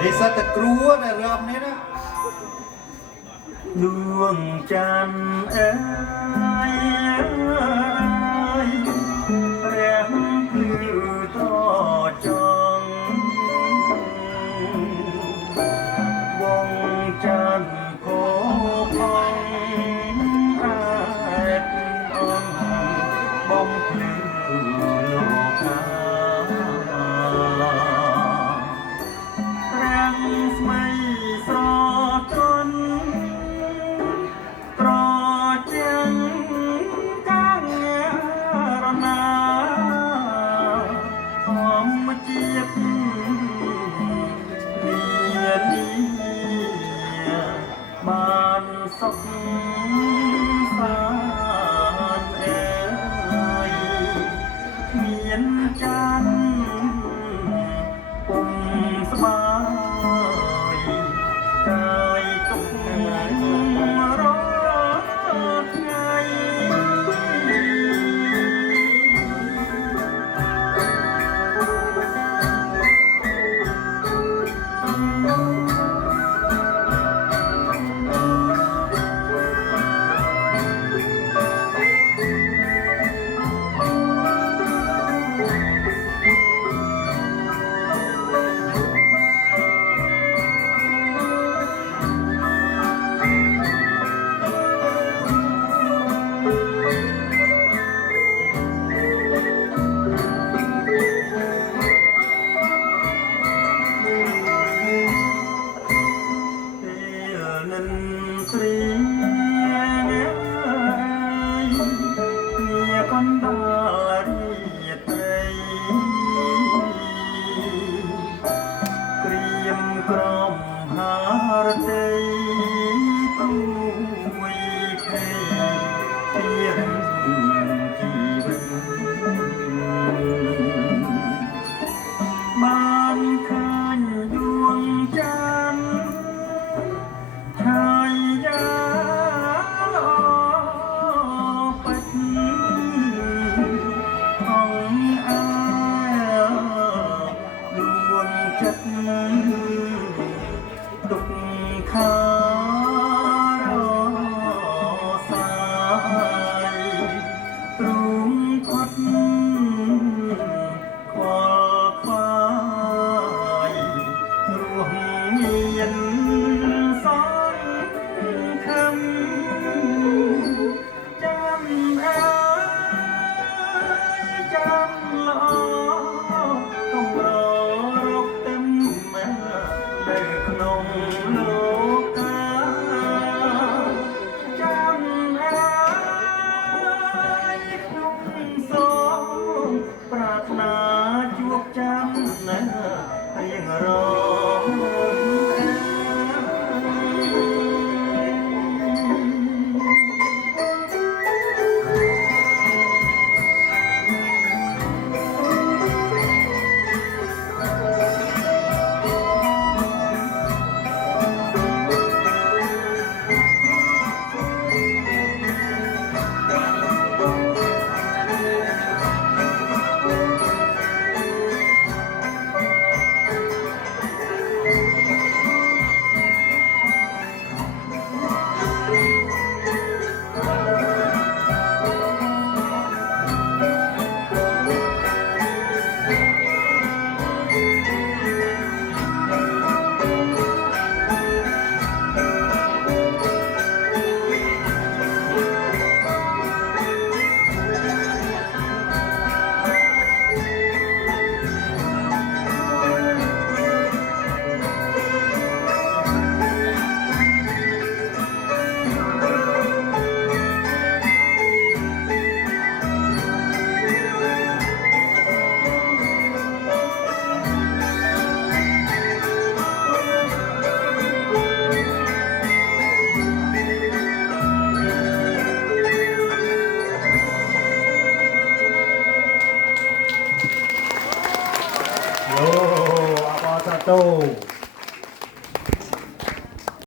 ไอ้สัตว์ตะกรัวนะเรื่องนี้นะดวงจันทร์เอ๋ยแรงพลิ้วต่อจองวงจันทร์โผล่พองอาดอ่อนบ่มพลิ้วโลกาแรงไม่สรอจนตรอจังกังรนาหอมเจียบเมียนี้บานสกสารเอ๋ยเมียนจันปุ่มสบายกายตกรอไงเสียงเมียคนดารีไตรเกรียมกล่อมหารใจตู้วิเทเพียงชีวิตบ้านคืนดวงจันทร์ชายยาลอปัดของอาดวงจันทร์ตกขารอสายรุ้งคดคอควายรวมเมียนสองคำจำเอ๋ยจำลอต้องรอรกเต็มได้ขนมโลกาจำเอ๋ยคุ้มสองปรารถนาจวบจำยังรอโอ้อาบอสโต